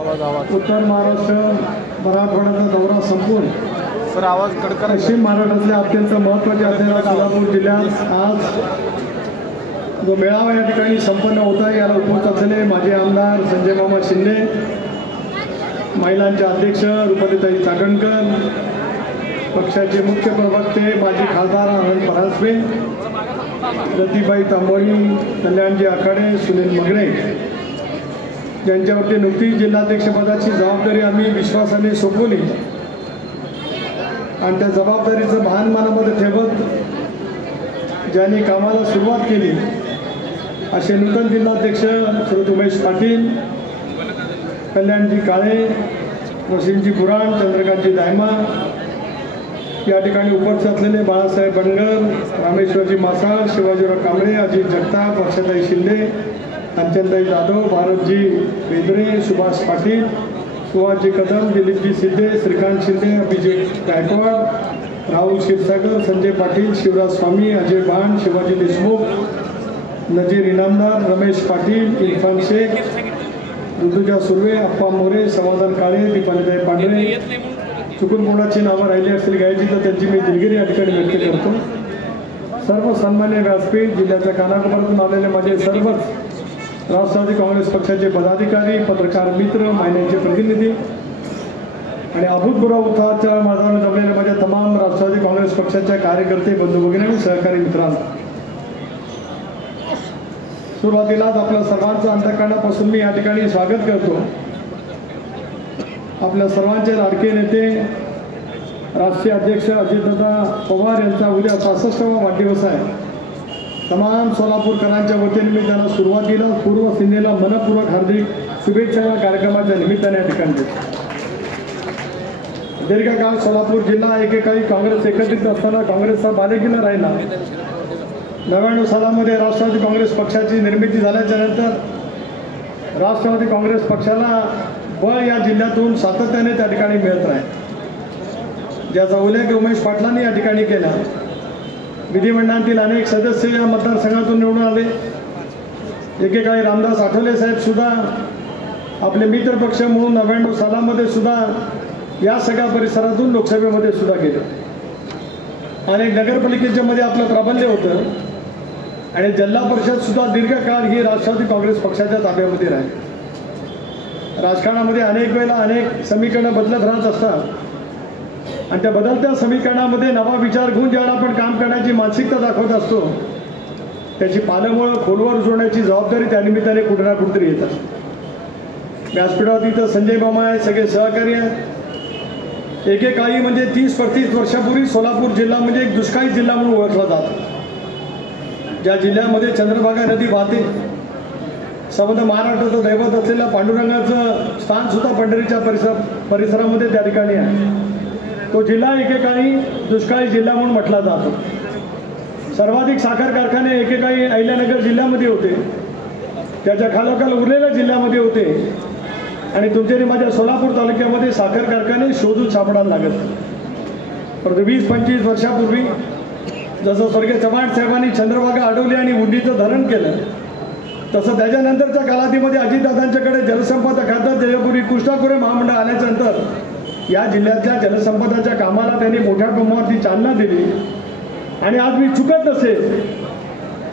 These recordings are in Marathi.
उत्तर महाराष्ट्र मराठवाड्याचा दौरा संपून पश्चिम महाराष्ट्रातल्या अत्यंत महत्त्वाच्या असलेल्या सोलापूर जिल्ह्यात आज जो मेळावा या ठिकाणी संपन्न होत आहे, याला उपस्थित असलेले माजी आमदार संजय मामा शिंदे, महिलांचे अध्यक्ष रुपालीताई चाकणकर, पक्षाचे मुख्य प्रवक्ते माजी खासदार आनंद परांजपे, रतीबाई तांबोळी, कल्याणजी आखाडे, सुनील मगणे यांच्यावरती नुकतीच जिल्हाध्यक्षपदाची जबाबदारी आम्ही विश्वासाने सोपवली आणि त्या जबाबदारीचं भान मनामध्ये ठेवत ज्यांनी कामाला सुरुवात केली असे नूतन जिल्हाध्यक्ष श्री उमेश पाटील, कल्याणजी काळे, वसीमजी बुराण, चंद्रकांतजी दायमा, या ठिकाणी उपस्थित असलेले बाळासाहेब बनगर, रामेश्वरजी मासाळ, शिवाजीराव कांबळे, अजित जगताप, वर्षाताई शिंदे, कांचनताई जाधव, भारतजी बेंद्रे, सुभाष पाटील, सुहासजी कदम, दिलीपजी सिद्धे, श्रीकांत शिंदे, अभिजित गायकवाड, राहुल क्षीरसागर, संजय पाटील, शिवराज स्वामी, अजय बाण, शिवाजी देशमुख, नजीर इनामदार, रमेश पाटील, इरफान शेख, ऋतुजा सुर्वे, अप्पा मोरे, समाधान काळे, दीपालीताई पांढरे, चुकून कोणाची नावं राहिली असतील घ्यायची तर त्यांची मी दिलगिरी या ठिकाणी व्यक्त करतो. सर्व सन्मान्य व्यासपीठ, जिल्ह्याच्या कानाकोपऱ्यातून आलेले माझे सर्वच राष्ट्रवादी काँग्रेस पक्षाचे पदाधिकारी, पत्रकार मित्र, महिलांचे प्रतिनिधी आणि अभूतपूर्व उत्साहाच्या मार्गावर जमलेल्या माझ्या तमाम राष्ट्रवादी काँग्रेस पक्षाच्या कार्यकर्ते, बंधू भगिनी आणि सहकारी मित्रांनो, सुरुवातीलाच आपल्या सर्वांचं अंतःकरणापासून मी या ठिकाणी स्वागत करतो. आपल्या सर्वांचे लाडके नेते राष्ट्रीय अध्यक्ष अजितदादा पवार यांचा उद्या 65वा वाढदिवस आहे. तमाम सोलापूरकरांच्या वतीने मी त्यांना सुरुवातीला पूर्व सेनेला मनपूर्वक हार्दिक शुभेच्छा या कार्यक्रमाच्या निमित्ताने या ठिकाणी देतो. दीर्घकाळ सोलापूर जिल्हा एकेकाळी काँग्रेस एकत्रित असताना काँग्रेसचा बालेकिल्ला राहिला. 99 सालामध्ये राष्ट्रवादी काँग्रेस पक्षाची निर्मिती झाल्याच्या नंतर राष्ट्रवादी काँग्रेस पक्षाला बळ या जिल्ह्यातून सातत्याने त्या ठिकाणी मिळत राहील, ज्याचा उल्लेख उमेश पाटलांनी या ठिकाणी केला. विधिमंडळातील अनेक सदस्य या मतदारसंघातून निवडून आले. एकेकाळी रामदास आठवले साहेब सुद्धा आपले मित्र पक्ष म्हणून 99 सालामध्ये सुद्धा या सगळ्या परिसरातून लोकसभेमध्ये सुद्धा गेले. अनेक नगरपालिकेच्या मध्ये आपलं प्राबल्य होतं आणि जिल्हा परिषद सुद्धा दीर्घकाळ ही राष्ट्रवादी काँग्रेस पक्षाच्या ताब्यामध्ये राहील. राजकारणामध्ये अनेक वेळेला अनेक समीकरणं बदलत राहत असतात आणि त्या बदलत्या समीकरणामध्ये नवा विचार घेऊन ज्यावेळेला आपण काम करण्याची मानसिकता दाखवत असतो, त्याची पालमुळं खोलवर जोडण्याची जबाबदारी त्यानिमित्ताने कुठे ना कुठेतरी येत असते. व्यासपीठावर इथं संजय मामा आहे, सगळे सहकारी आहेत. एकेकाळी म्हणजे 30-35 वर्षापूर्वी सोलापूर जिल्हा म्हणजे एक दुष्काळी जिल्हा म्हणून ओळखला जातो. ज्या जिल्ह्यामध्ये चंद्रभागा नदी वाहते, संबंध महाराष्ट्राचं दैवत असलेल्या पांडुरंगाचं स्थान सुद्धा पंढरीच्या परिसरामध्ये त्या ठिकाणी आहे. तो जिल्हा एकेकाळी दुष्काळी जिल्हा म्हणून म्हटला जातो. सर्वाधिक साखर कारखाने एकेकाळी अहिल्यानगर जिल्ह्यामध्ये होते, त्याच्या खालोखाल उरलेल्या जिल्ह्यामध्ये होते आणि तुमच्याने माझ्या सोलापूर तालुक्यामध्ये साखर कारखाने शोधून सापडायला लागत. परंतु 20-25 वर्षापूर्वी जसं स्वर्गीय चव्हाण साहेबांनी चंद्रभागा अडवली आणि उंडीचं धरण केलं, तसं त्याच्यानंतरच्या कालावधीमध्ये अजितदादांच्याकडे जलसंपदा खातं जयपुरी कृष्णापुरे महामंडळ आल्याच्यानंतर या जिल्ह्यातल्या जलसंपदाच्या कामाला त्यांनी मोठ्या प्रमाणावरती चालना दिली. आणि आज मी चुकत नसेल,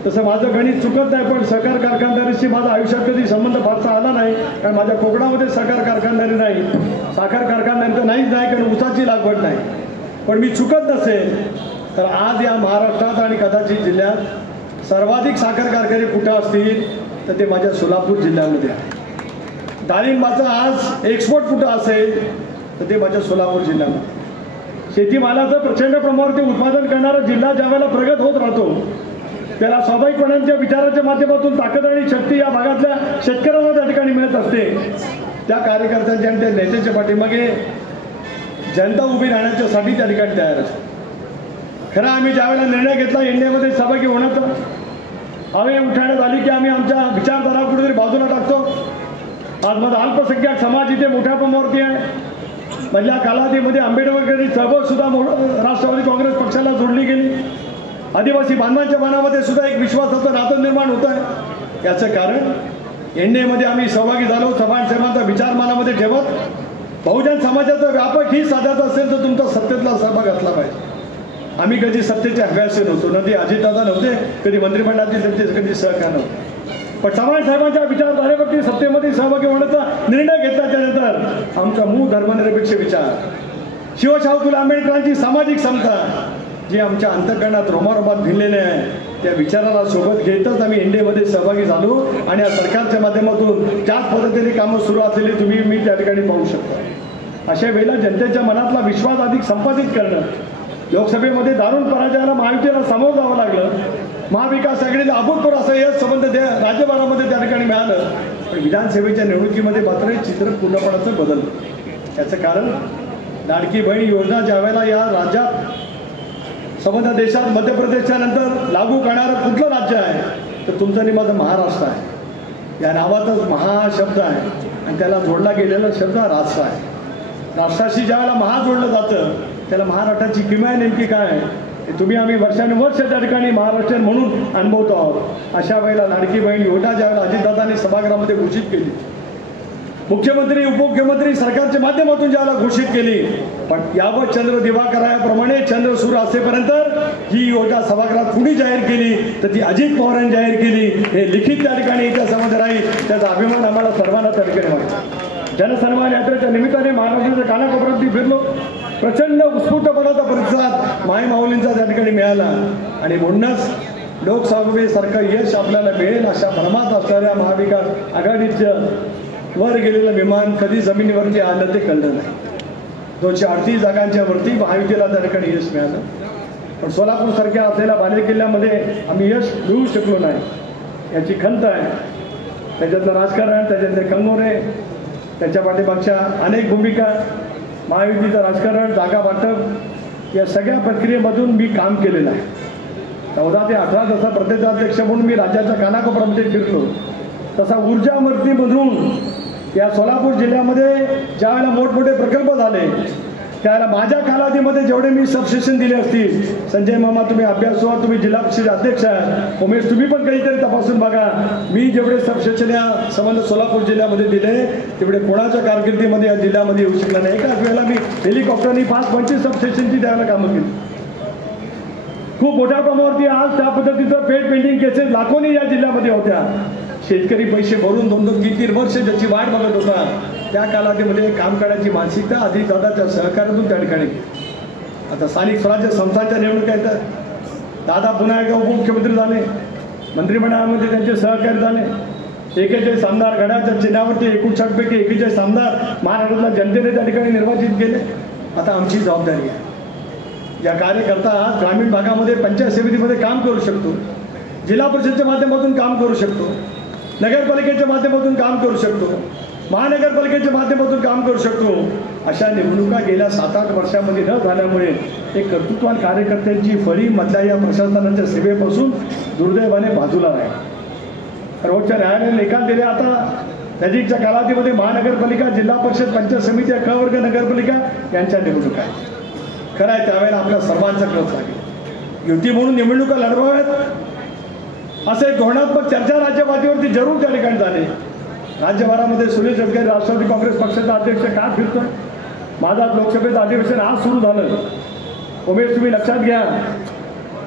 तसं माझं गणित चुकत नाही, पण सहकार कारखानदारीशी माझा आयुष्यात कधी संबंध फारसा आला नाही, कारण माझ्या कोकणामध्ये सहकार कारखानदारी नाही, साखर कारखानदारी तर नाहीच नाही, कारण ऊसाची लागवड नाही. पण मी चुकत नसेल तर आज या महाराष्ट्रात आणि कदाचित जिल्ह्यात सर्वाधिक साखर कारखाने कुठं असतील तर ते माझ्या सोलापूर जिल्ह्यामध्ये आहे. डाळिंबाचा आज एक्सपोर्ट कुठं असेल तर ते माझ्या सोलापूर जिल्ह्यामध्ये. शेतीमालाचं प्रचंड प्रमाणावरती उत्पादन करणारा जिल्हा ज्यावेळेला प्रगत होत राहतो, त्याला स्वाभाविकपणाच्या विचाराच्या माध्यमातून ताकद आणि शक्ती या भागातल्या शेतकऱ्यांना त्या ठिकाणी मिळत असते. त्या कार्यकर्त्यांच्या आणि त्या नेत्याच्या पाठीमागे जनता उभी राहण्याच्यासाठी त्या ठिकाणी तयार असते. खरं आम्ही ज्यावेळेला निर्णय घेतला एनडीएमध्ये सहभागी होण्याचा, हवे उठाण्यात आली की आम्ही आमच्या विचारधारा कुठेतरी बाजूला टाकतो. आज माझा अल्पसंख्याक समाज इथे मोठ्या प्रमाणावरती आहे. मधल्या कालावधीमध्ये आंबेडकरी चळवळ सुद्धा राष्ट्रवादी काँग्रेस पक्षाला जोडली गेली. आदिवासी बांधवांच्या मनामध्ये सुद्धा एक विश्वासाचं नातं निर्माण होत आहे. याचं कारण एनडीएमध्ये आम्ही सहभागी झालो. चव्हाण साहेबांचा विचार मनामध्ये ठेवत बहुजन समाजाचा व्यापक हित साधायचा असेल तर तुमचा सत्तेतला सहभाग असला पाहिजे. आम्ही कधी सत्तेचे अभ्यासी नव्हतो, कधी अजितदादा नव्हते, कधी मंत्रिमंडळाचे त्यांचे कधी सहकार नव्हते. पण चव्हाण साहेबांच्या विचारधारेवरती सत्तेमध्ये सहभागी होण्याचा निर्णय घेतल्याच्या नंतर आमचा मूळ धर्मनिरपेक्ष विचार, शिवशाहू फुले आंबेडकरांची सामाजिक समता जी आमच्या अंतःकरणात रोमारोमात भिनलेले आहे, त्या विचाराला सोबत घेतच आम्ही एनडीएमध्ये सहभागी झालो. आणि या सरकारच्या माध्यमातून त्याच पद्धतीने कामं सुरू असलेली तुम्ही मी त्या ठिकाणी पाहू शकता. अशा वेळेला जनतेच्या मनातला विश्वास अधिक संपादित करणं, लोकसभेमध्ये दारुण पराजयाला महायुतीला सामोरं जावं लागलं. महाविकास आघाडीला अभूतपूर्व असं यश संबंध राज्यभरामध्ये त्या ठिकाणी मिळालं. पण विधानसभेच्या निवडणुकीमध्ये मात्र चित्र पूर्णपणाचं बदललं. त्याचं कारण लाडकी बहीण योजना ज्या वेळेला या राज्यात संबंध देशात मध्य प्रदेशच्या नंतर लागू करणारं कुठलं राज्य आहे तर तुमचं आणि माझं महाराष्ट्र आहे. या नावातच महा शब्द आहे आणि त्याला जोडला गेलेला शब्द राष्ट्र आहे. राष्ट्राशी ज्या वेळेला महा जोडलं जातं त्याला महाराष्ट्राची किमया नेमकी काय आहे हे तुम्ही आम्ही वर्षानुवर्ष त्या ठिकाणी महाराष्ट्रीयन म्हणून अनुभवतो आहोत. अशा वेळेला लाडकी बहीण योजना ज्यावेळेला अजितदादांनी सभागृहामध्ये घोषित केली, मुख्यमंत्री उपमुख्यमंत्री सरकारच्या माध्यमातून ज्यावेळेला घोषित केली, पण यावत चंद्र दिवाकरायाप्रमाणे चंद्र सूर्य असेपर्यंत ही योजना सभागृहात कुणी जाहीर केली तर ती अजित पवारांनी जाहीर केली. हे लिखित त्या ठिकाणी इतिहासामध्ये राहील. त्याचा अभिमान आम्हाला सर्वांना त्या ठिकाणी वाटतो. जनसन्मान यात्रेच्या निमित्ताने महाराष्ट्राच्या कानाकोपऱ्यात फिरलो. प्रचंड उत्स्फूर्तपणाचा प्रतिसाद माईमाऊलींचा त्या ठिकाणी मिळाला आणि म्हणूनच लोकसभेसारखं यश आपल्याला मिळेल अशा भ्रमात असणाऱ्या महाविकास आघाडीचं वर गेलेलं विमान कधी जमिनीवरती आलं ते कळलं नाही. 238 जागांच्या वरती महायुतीला त्या ठिकाणी यश मिळालं. पण सोलापूरसारख्या असलेल्या बालेकिल्ल्यामध्ये आम्ही यश मिळवू शकलो नाही. याची खंत आहे. त्याच्यातलं राजकारण, त्याच्यातले कंगोरे, त्याच्या पाठीमागच्या अनेक भूमिका, महायुतीचं राजकारण, जागा वाटप या सगळ्या प्रक्रियेमधून मी काम केलेलं आहे. 14 ते 18 जसा प्रदेशाध्यक्ष म्हणून मी राज्याच्या कानाकोपऱ्यामध्ये फिरलो, तसा ऊर्जा मंत्रीमधून या सोलापूर जिल्ह्यामध्ये ज्या वेळेला मोठमोठे प्रकल्प झाले त्यावेळेला माझ्या कालावधीमध्ये जेवढे मी सबस्टेशन दिले असतील, संजय मामा तुम्ही अभ्यासू, तुम्ही जिल्हा परिषद अध्यक्ष आहात, उमेश तुम्ही पण काहीतरी तपासून बघा, मी जेवढे सबस्टेशन या संबंध सोलापूर जिल्ह्यामध्ये दिले तेवढे कोणाच्या कारकिर्दीमध्ये या जिल्ह्यामध्ये येऊ शकला नाही. एकाच वेळेला मी हेलिकॉप्टरनी 5-25 सबस्टेशनची त्यावेळेला कामं केली. खूप मोठ्या प्रमाणावरती आज त्या पद्धतीचं पेड पेंडिंग केसेस लाखोनी या जिल्ह्यामध्ये होत्या. शेतकरी पैसे भरून 2-2-3-3 वर्ष ज्याची वाट बघत होता, त्या कालावधीमध्ये काम करण्याची मानसिकता अजितदादाच्या सहकार्यातून त्या ठिकाणी. आता स्थानिक स्वराज्य संस्थांच्या निवडणुका येतात. दादा पुन्हा एकदा उपमुख्यमंत्री झाले, मंत्रिमंडळामध्ये त्यांचे सहकारी झाले. 41 आमदार घड्याळच्या चिन्हावरती 59 पैकी 41 आमदार महाराष्ट्रातल्या जनतेने त्या ठिकाणी निर्वाचित केले. आता आमची जबाबदारी आहे. ज्या कार्यकर्ता ग्रामीण भागामध्ये पंचायत समितीमध्ये काम करू शकतो, जिल्हा परिषदेच्या माध्यमातून काम करू शकतो, नगरपालिकेच्या माध्यमातून काम करू शकतो, महानगरपालिकेच्या माध्यमातून काम करू शकतो, अशा निवडणुका गेल्या 7-8 वर्षामध्ये न झाल्यामुळे एक कर्तृत्ववान कार्यकर्त्यांची फळी मधल्या या प्रशासनाच्या सेवेपासून दुर्दैवाने बाजूला राहील. सर्वोच्च न्यायालयाने निकाल दिले. आता नजीकच्या कालावधीमध्ये महानगरपालिका, जिल्हा परिषद, पंचायत समिती, क वर्ग नगरपालिका यांच्या निवडणुका आहेत. खरं आहे त्यावेळेला आपल्या सर्वांचा कळस लागेल. युती म्हणून निवडणुका लढवाव्यात असे धोरणात्मक चर्चा राज्यपातळीवरती जरूर त्या ठिकाणी झाले. राज्यभरामध्ये सुनील तटकरे राष्ट्रवादी काँग्रेस पक्षाचा अध्यक्ष का फिरतोय? माझा लोकसभेचं अधिवेशन आज सुरू झालं. उमेश तुम्ही लक्षात घ्या,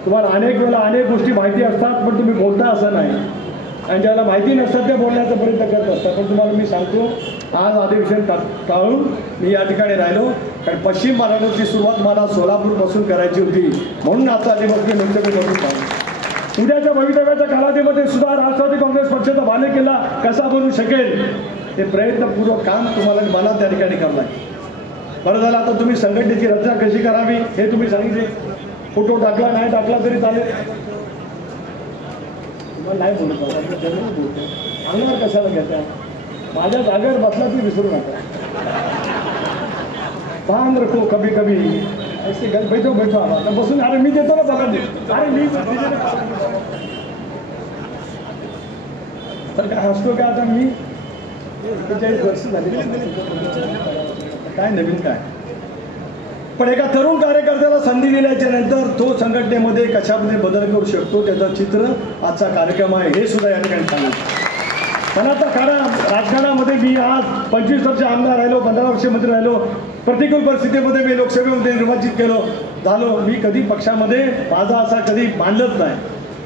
तुम्हाला अनेक वेळेला अनेक गोष्टी माहिती असतात पण तुम्ही बोलता असं नाही, आणि ज्याला माहिती नसतात ते बोलण्याचा प्रयत्न करत असतात. पण तुम्हाला मी सांगतो, आज अधिवेशन टाळून मी या ठिकाणी राहिलो, कारण पश्चिम महाराष्ट्राची सुरुवात मला सोलापूरपासून करायची होती, म्हणून आजचा दिवस मी लोकसभेपासून पाहिजे. उद्याच्या भवितव्याच्या कालावधीमध्ये सुद्धा राष्ट्रवादी काँग्रेस पक्षाचा बालेकिल्ला कसा बनू शकेल हे प्रयत्नपूर्वक काम तुम्हाला मला त्या ठिकाणी करावं लागेल. बरं झालं आता तुम्ही संघटनेची रचना कशी करावी हे तुम्ही सांगितले. फोटो टाकला नाही टाकला तरी चालेल, तुम्हाला नाही बोलत बोलतो. अंगावर कशाला घेता? माझ्या जागेवर बसला ती विसरू नका. भान रखो कभी कभी ऐसे घर बैठो बैठो आता बसून. अरे मी देतो ना बघा दे. अरे मी तर काय हसतो का? आता मी 41 वर्ष झाली, काय नवीन काय. पण एका तरुण कार्यकर्त्याला संधी दिल्याच्या नंतर तो संघटनेमध्ये कशामध्ये बदल करू शकतो त्याचं चित्र आजचा कार्यक्रम आहे, हे सुद्धा या ठिकाणी सांगितलं. पण आता राजकारणामध्ये मी आज 25 वर्ष आमदार राहिलो, 15 वर्ष मंत्री राहिलो, प्रतिकूल परिस्थितीमध्ये मी लोकसभेमध्ये निर्वाचित झालो. मी कधी पक्षामध्ये माझा असा कधी मानलंच नाही.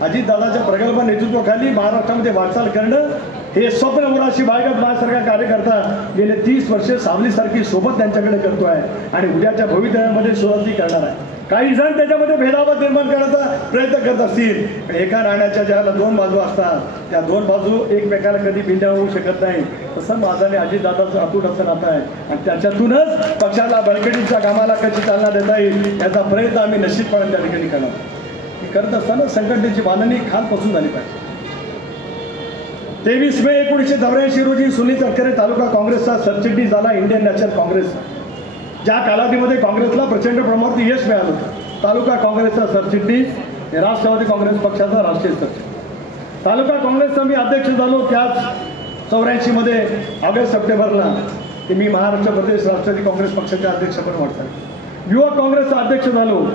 अजितदादाच्या प्रगल्भ नेतृत्वाखाली महाराष्ट्रामध्ये वाटचाल करणं हे स्वप्न मोराशी बाळगत माझ्यासारखा कार्यकर्ता गेले 30 वर्षे सावलीसारखी सोबत त्यांच्याकडे करतो आहे आणि उद्याच्या भवितव्यामध्ये सुरुवात करणार आहे. काही जण त्याच्यामध्ये भेदाभेद निर्माण करण्याचा प्रयत्न करत असतील, पण एका नाण्याच्या ज्याला दोन बाजू असतात, त्या दोन बाजू एकमेकाला कधी भिन्न होऊ शकत नाही. तसं माझाने अजितदादाचं अतूट असं नातं आहे आणि त्याच्यातूनच पक्षाला बळकटीच्या कामाला कशी चालना देता येईल याचा प्रयत्न आम्ही निश्चितपणे त्या ठिकाणी करणार. करत असताना संघटनेची बांधणी खालपासून झाली पाहिजे. 23 मे 1984 रोजी सुनील तटकरे तालुका काँग्रेसचा सरचिटणीस झाला इंडियन नॅशनल काँग्रेस. ज्या कालावधीमध्ये काँग्रेसला प्रचंड प्रमाणात यश मिळालं होतं. तालुका काँग्रेसचा सरचिटणीस हे राष्ट्रवादी काँग्रेस पक्षाचा राष्ट्रीय सरचिटणीस. तालुका काँग्रेसचा मी अध्यक्ष झालो त्याच 84 मध्ये ऑगस्ट सप्टेंबरला की मी महाराष्ट्र प्रदेश राष्ट्रवादी काँग्रेस पक्षाचे अध्यक्षपद वाटतो. युवक काँग्रेसचा अध्यक्ष झालो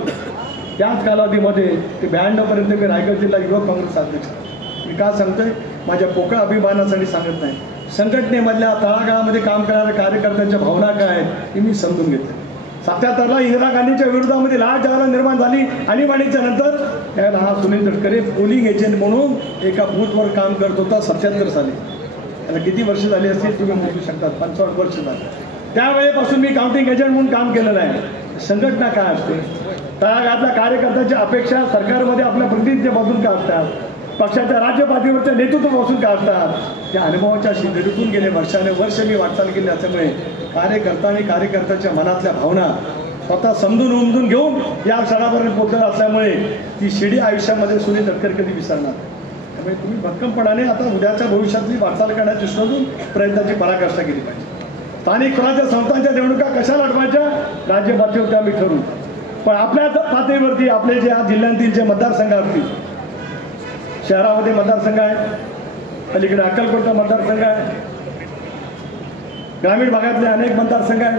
त्याच कालावधीमध्ये ते 92 पर्यंत मी रायगड जिल्हा युवक काँग्रेसचा अध्यक्ष. मी का सांगतोय? माझ्या पोकळ अभिमानासाठी सांगत नाही. संघटनेमधल्या तळागाळामध्ये काम करणाऱ्या कार्यकर्त्यांच्या भावना काय आहेत हे मी समजून घेतले. 77ला इंदिरा गांधीच्या विरोधामध्ये लाट ज्यावेळेला निर्माण झाली आणीबाणीच्या नंतर त्यावेळेला हा सुनील तटकरे पोलिंग एजंट म्हणून एका बूथवर काम करत होता. 77 साली. त्याला किती वर्ष झाली असतील तुम्ही मोजू शकता. 55 वर्ष झाली. त्यावेळेपासून मी काउंटिंग एजंट म्हणून काम केलेलं आहे. संघटना काय असते? तळागाळातल्या कार्यकर्त्यांच्या अपेक्षा सरकारमध्ये आपल्या प्रतिनिधींपासून काय असतात? पक्षाच्या राज्य पातळीवरच्या नेतृत्वापासून काय असतात? त्या अनुभवाच्या शिंदरीतून गेले वर्ष मी वाटचाल केली असल्यामुळे कार्यकर्ता आणि कार्यकर्त्याच्या मनातल्या भावना स्वतः समजून उमजून घेऊन या क्षणापर्यंत पोहोचत असल्यामुळे ती शिडी आयुष्यामध्ये सुनील तटकरे कधी विसरणार. त्यामुळे तुम्ही भक्कमपणाने आता उद्याच्या भविष्यातली वाटचाल करण्याची शोधून प्रयत्नाची पराकाष्ठा केली पाहिजे. स्थानिक स्वराज्य संस्थांच्या निवडणुका कशा लढवायच्या राज्य पातळीवरती आम्ही ठरवू. पण आपल्या पातळीवरती आपले जे जिल्ह्यांतील जे मतदारसंघ असतील, शहरामध्ये मतदारसंघ आहे, अलीकडे अक्कलकोटचा मतदारसंघ आहे, ग्रामीण भागातले अनेक मतदारसंघ आहेत.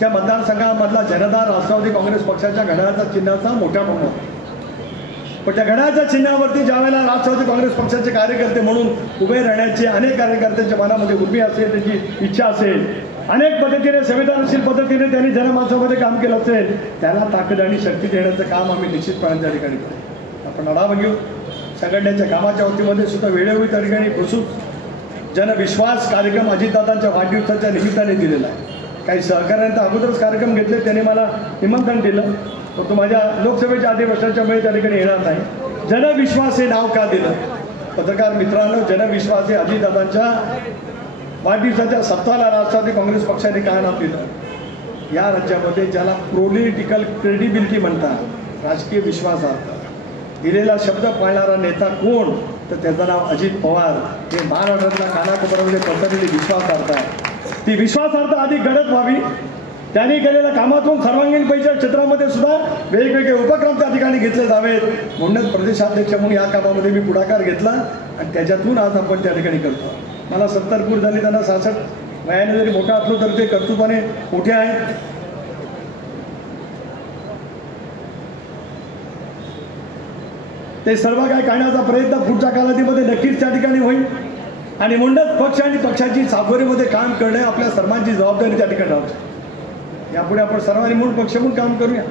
त्या मतदारसंघामधला जनता राष्ट्रवादी काँग्रेस पक्षाच्या घड्याळाच्या चिन्हाचा मोठ्या प्रमाणात. पण त्या घड्याळाच्या चिन्हावरती ज्यावेळेला राष्ट्रवादी काँग्रेस पक्षाचे कार्यकर्ते म्हणून उभे राहण्याची अनेक कार्यकर्त्यांच्या मनामध्ये उर्मी असेल, त्यांची इच्छा असेल, अनेक पद्धतीने संवेदनशील पद्धतीने त्यांनी जनमानसामध्ये काम केलं असेल, त्याला ताकद आणि शक्ती देण्याचं काम आम्ही निश्चितपणे त्या ठिकाणी करू. आपण आढावा घेऊ. संघटनेच्या कामाच्या वतीमध्ये सुद्धा वेळोवेळी त्या ठिकाणी बसून जनविश्वास कार्यक्रम अजितदादांच्या वाढदिवसाच्या निमित्ताने दिलेला आहे. काही सहकार्यांचा अगोदरच कार्यक्रम घेतले, त्यांनी मला निमंत्रण दिलं, परंतु माझ्या लोकसभेच्या अधिवेशनाच्या वेळी त्या ठिकाणी येणार नाही. जनविश्वास हे नाव का दिलं? पत्रकार मित्रांनो, जनविश्वास हे अजितदादांच्या वाढदिवसाच्या सप्ताहाला राष्ट्रवादी काँग्रेस पक्षाने काय नाव दिलं? या राज्यामध्ये ज्याला पॉलिटिकल क्रेडिबिलिटी म्हणतात, राजकीय विश्वासार्हता, दिलेला शब्द पाळणारा नेता कोण? तर त्याचं नाव अजित पवार. हे महाराष्ट्रातल्या कानाकोपऱ्यामध्ये पसरलेली विश्वासार्हता आहे. ती विश्वासार्हता अधिक गडद व्हावी. त्यांनी केलेल्या कामातून सर्वांगीण पैशाच्या क्षेत्रामध्ये सुद्धा वेगवेगळे उपक्रम त्या ठिकाणी घेतले जावेत. म्हणूनच प्रदेशाध्यक्ष म्हणून या कामामध्ये मी पुढाकार घेतला आणि त्याच्यातून आज आपण त्या ठिकाणी करतो. मला 70 पूर झाली, त्यांना 66 वयाने जरी मोठा असलो तर ते कर्तृत्वाने मोठे आहेत. ते सर्व काय काढण्याचा प्रयत्न पुढच्या कालावधीमध्ये नक्कीच त्या ठिकाणी होईल आणि म्हणूनच पक्ष आणि पक्षाची साबोरीमध्ये काम करणे आपल्या सर्वांची जबाबदारी त्या ठिकाणी राहते. यापुढे आपण सर्वांनी म्हणून पक्ष म्हणून काम करूया.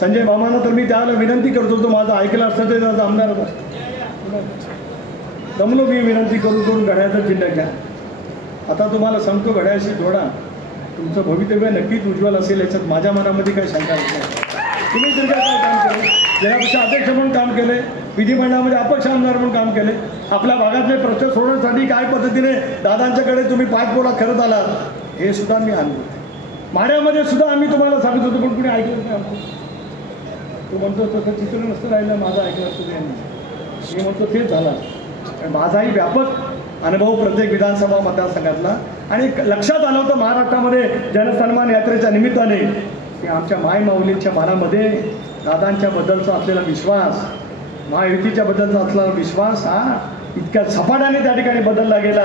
संजय मामांना तर मी त्याला विनंती करतो, तो माझा ऐकला असतं ते त्याचा आमदार होता. जमलो मी विनंती करून घड्याळाचं चिन्ह घ्या. आता तुम्हाला सांगतो, घड्याळाशी जोडा, तुमचं भवितव्य नक्कीच उज्ज्वल असेल याच्यात माझ्या मनामध्ये काही शंका नाही. तुम्ही दीर्घकाळ काम केले, जिल्हापक्ष अध्यक्ष म्हणून काम केले, विधिमंडळामध्ये अपक्ष आमदार म्हणून काम केले. आपल्या भागातले प्रश्न सोडवण्यासाठी काय पद्धतीने दादांच्याकडे तुम्ही पाठपुरावा करत आलात हे सुद्धा मी अनुभव. माड्यामध्ये सुद्धा आम्ही तुम्हाला सांगत होतो, पण कुणी ऐकलं नाही आमचं. तो म्हणतो तसं चित्र नसतं राहिलं, माझं ऐकलं असतं त्यांनी. मी म्हणतो तेच झालं. माझाही व्यापक अनुभव प्रत्येक विधानसभा मतदारसंघातला आणि लक्षात आलं होतं महाराष्ट्रामध्ये जनसन्मान यात्रेच्या निमित्ताने की आमच्या मायमाऊलींच्या मनामध्ये दादांच्या बद्दलचा असलेला विश्वास, महायुतीच्या बद्दलचा असलेला विश्वास हा इतक्या झपाट्याने त्या ठिकाणी बदलला गेला.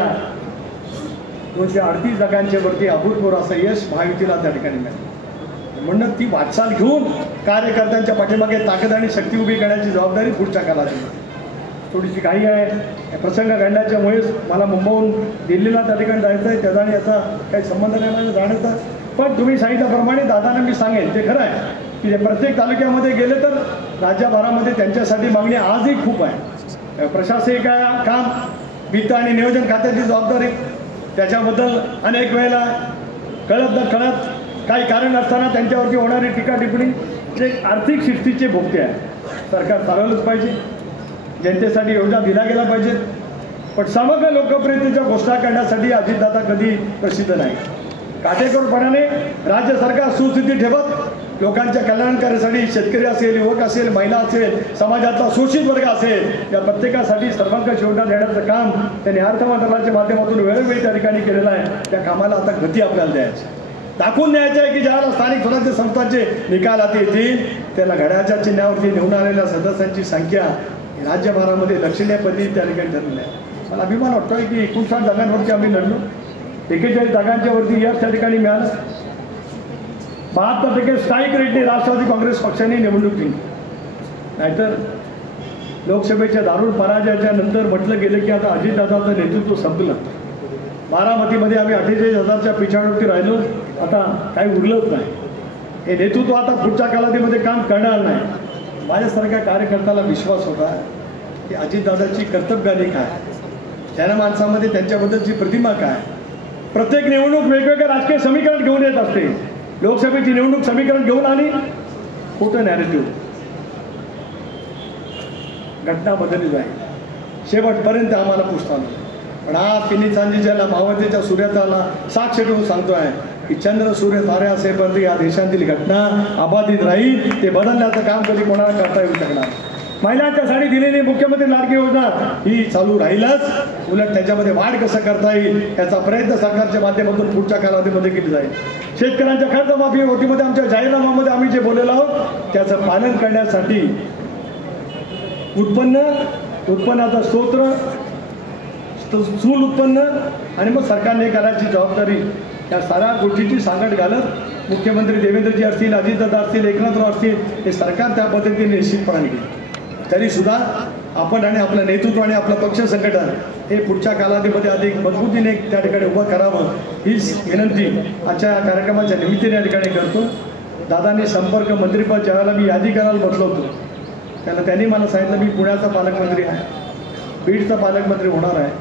238 जागांच्या वरती अभूतपूर्व असं यश महायुतीला त्या ठिकाणी मिळालं. म्हणून ती वाटचाल घेऊन कार्यकर्त्यांच्या पाठीमागे ताकद आणि शक्ती उभी करण्याची जबाबदारी पुढच्या कालावधीत. थोडीशी घाई आहे, प्रसंग घडल्याच्यामुळेच मला मुंबईहून दिल्लीला त्या ठिकाणी जायचं आहे, त्याचा आणि याचा काही संबंध नाही मला जाण्याचा. पण तुम्ही सांगितल्याप्रमाणे दादांना मी सांगेन ते खरं आहे की प्रत्येक तालुक्यामध्ये गेले तर राज्यभरामध्ये त्यांच्यासाठी मागणी आजही खूप आहे. प्रशासकीय काम, वित्त आणि नियोजन खात्याची जबाबदारी, त्याच्याबद्दल अनेक वेळेला कळत न कळत काही कारण असताना त्यांच्यावरती होणारी टीका टिप्पणी एक आर्थिक शिस्तीचे भोगते आहे. सरकार चालवलंच पाहिजे, जनतेसाठी योजना दिल्या गेल्या पाहिजेत, पण समग्र लोकप्रियतेच्या घोषणा करण्यासाठी अजितदादा कधी प्रसिद्ध नाही. काटेकोरपणाने राज्य सरकार सुस्थिती ठेवत लोकांच्या कल्याणकार्यासाठी शेतकरी असेल, युवक असेल, महिला असेल, समाजातला शोषित वर्ग असेल, या प्रत्येकासाठी सर्वांकष योजना देण्याचं काम त्यांनी अर्थमंत्रालयाच्या माध्यमातून वेळोवेळी त्या ठिकाणी केलेलं आहे. त्या कामाला आता गती आपल्याला द्यायची, दाखवून द्यायचं आहे की ज्याला स्थानिक स्वराज्य संस्थांचे निकाल हाती येतील त्याला घड्याळाच्या चिन्हावरती निवडून आलेल्या सदस्यांची संख्या राज्यभरामध्ये लक्षणीय पद्धतीने त्या ठिकाणी ठरलेली आहे. मला अभिमान वाटतोय की 59 जागांवरती आम्ही लढलो, 41 जागांच्या वरती यश त्या ठिकाणी मिळालं. 72% स्थायिक रेटने राष्ट्रवादी काँग्रेस पक्षाने निवडणूक जिंकली. नाहीतर लोकसभेच्या दारुण पराजयाच्या नंतर म्हटलं गेलं की आता अजितदादाचं नेतृत्व संपलं. बारामतीमध्ये आम्ही 48,000च्या पिछाडीवरती राहिलो, आता काही उरलंच नाही. हे नेतृत्व आता पुढच्या कालावधीमध्ये काम करणार नाही. माझ्यासारख्या कार्यकर्त्याला विश्वास होता की अजितदादाची कर्तव्यगाणी काय, जनमानसामध्ये त्यांच्याबद्दलची प्रतिमा काय. प्रत्येक निवडणूक वेगवेगळ्या राजकीय समीकरण घेऊन येत असते. लोकसभेची निवडणूक समीकरण घेऊन आली, खोटं नॅरेटिव्ह, घटना बदलली जाईल, शेवटपर्यंत आम्हाला पुसता आलं. पण आज तिन्ही सांजेच्याला मावळतेच्या सूर्याला साक्ष ठेवून सांगतोय की चंद्र सूर्य तारे असेपर्यंत या देशातील घटना अबाधित राहील. ते बदलण्याचं काम कधी कोणाला करता येऊ शकणार. महिलांच्यासाठी दिलेली मुख्यमंत्री लाडकी योजना ही चालू राहीलच, उलट त्याच्यामध्ये वाढ कसं करता येईल याचा प्रयत्न सरकारच्या माध्यमातून पुढच्या कालावधीमध्ये केली जाईल. शेतकऱ्यांच्या कर्जमाफी वतीमध्ये आमच्या जाहीरनाम्यामध्ये आम्ही जे बोललेलो आहोत त्याचं पालन करण्यासाठी उत्पन्नाचा स्रोत, स्थूल उत्पन्न आणि मग सरकारने करायची जबाबदारी, या साऱ्या गोष्टीची सांगड घालत मुख्यमंत्री देवेंद्रजी असतील, अजितदादा असतील, एकनाथराव असतील, हे सरकार त्या पद्धतीने निश्चितपणाने घेईल. तरीसुद्धा आपण आणि आपलं नेतृत्व आणि आपलं पक्ष संघटन हे पुढच्या कालावधीमध्ये अधिक मजबूतीने त्या ठिकाणी उभं करावं हीच विनंती आजच्या या कार्यक्रमाच्या निमित्ताने या ठिकाणी करतो. दादांनी संपर्क मंत्रीपद ज्यावेळेला मी यादी करायला बसलो होतो त्याला त्यांनी मला सांगितलं मी पुण्याचा पालकमंत्री आहे, बीडचा पालकमंत्री होणार आहे,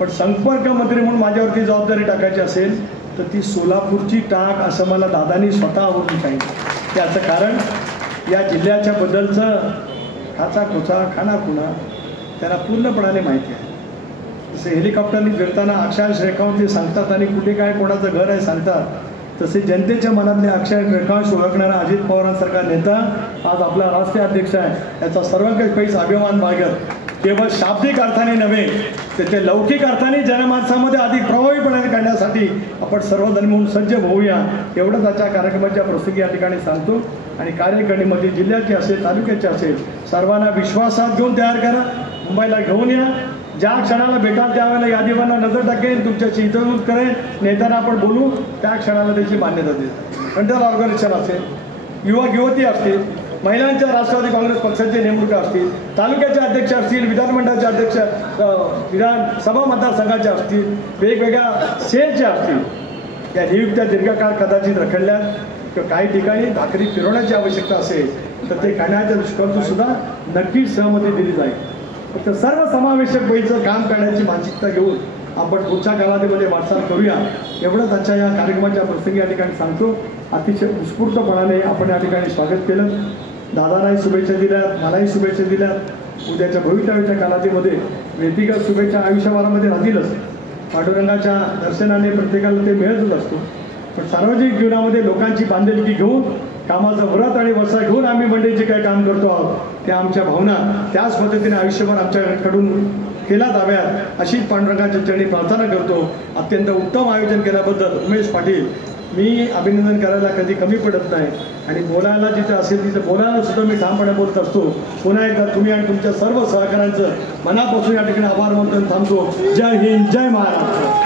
पण संपर्क मंत्री म्हणून माझ्यावरती जबाबदारी टाकायची असेल तर ती सोलापूरची टाक, असं मला दादांनी स्वतःवरून सांगितलं. त्याचं कारण या जिल्ह्याच्या बद्दलचं खाचाखोचा खानाखुणा त्यांना पूर्णपणाने माहिती आहे. जसे हेलिकॉप्टरनी फिरताना अक्षांश रेखांश ते सांगतात आणि कुठे काय कोणाचं घर आहे सांगतात, तसे जनतेच्या मनातले अक्षांश रेखांश ओळखणारा अजित पवारांसारखा नेता आज आपला राष्ट्रीय अध्यक्ष आहे. याचा सर्वांकष पैसा अभिमान बाळगत केवळ शाब्दिक अर्थाने नव्हे तर ते लौकिक अर्थाने जनमानसामध्ये अधिक प्रभावीपणे करण्यासाठी आपण सर्वजण म्हणून सज्ज होऊया, एवढंच आजच्या कार्यक्रमाच्या प्रसंगी या ठिकाणी सांगतो. आणि कार्यकारिणीमध्ये जिल्ह्याची असेल, तालुक्याची असेल, सर्वांना विश्वासात घेऊन तयार करा, मुंबईला घेऊन या. ज्या क्षणाला भेटाल त्यावेळेला यादीवांना नजर टाकेल, तुमच्याशी इंटरव्ह्यू करेल, नेत्यांना आपण बोलू, त्या क्षणाला त्याची मान्यता देईल. अंडर ऑर्गनायझेशन असेल, युवक युवती असतील, महिलांच्या राष्ट्रवादी काँग्रेस पक्षाचे नेमणुका असतील, तालुक्याचे अध्यक्ष असतील, विधानमंडळाचे अध्यक्ष, विधानसभा मतदारसंघाचे असतील, वेगवेगळ्या सेलचे असतील, या नियुक्त्या दीर्घकाळ कदाचित रखडल्यात किंवा काही ठिकाणी भाकरी फिरवण्याची आवश्यकता असेल तर ते करण्याच्या दृष्टिकोनातून सुद्धा नक्कीच सहमती दिली जाईल. फक्त सर्व समावेशक पैचं काम करण्याची मानसिकता घेऊन आपण पुढच्या कालावधीमध्ये वाटचाल करूया, एवढंच आजच्या या कार्यक्रमाच्या प्रसंगी या ठिकाणी सांगतो. अतिशय उत्स्फूर्तपणाने आपण या ठिकाणी स्वागत केलं. दादांनाही शुभेच्छा दिल्यात, मलाही शुभेच्छा दिल्यात. उद्याच्या भवितव्याच्या कालावधीमध्ये व्यक्तिगत शुभेच्छा आयुष्यभरामध्ये राहतीलच. पांडुरंगाच्या दर्शनाने प्रत्येकाला ते मिळतच असतो, पण सार्वजनिक जीवनामध्ये लोकांची बांधिलकी घेऊन, कामाचं व्रत आणि वसा घेऊन आम्ही मंडळीचे काय काम करतो आहोत त्या आमच्या भावना त्याच पद्धतीने आयुष्यभर आमच्याकडून केल्या जाव्यात अशीच पांडुरंगाच्या चरणी प्रार्थना करतो. अत्यंत उत्तम आयोजन केल्याबद्दल उमेश पाटील मी अभिनंदन करायला कधी कमी पडत नाही आणि बोलायला जिथं असेल तिथं बोलायला सुद्धा मी ठामपणे बोलत असतो. पुन्हा एकदा तुम्ही आणि तुमच्या सर्व सहकाऱ्यांचं मनापासून या ठिकाणी आभार मानून थांबतो. जय हिंद, जय महाराष्ट्र.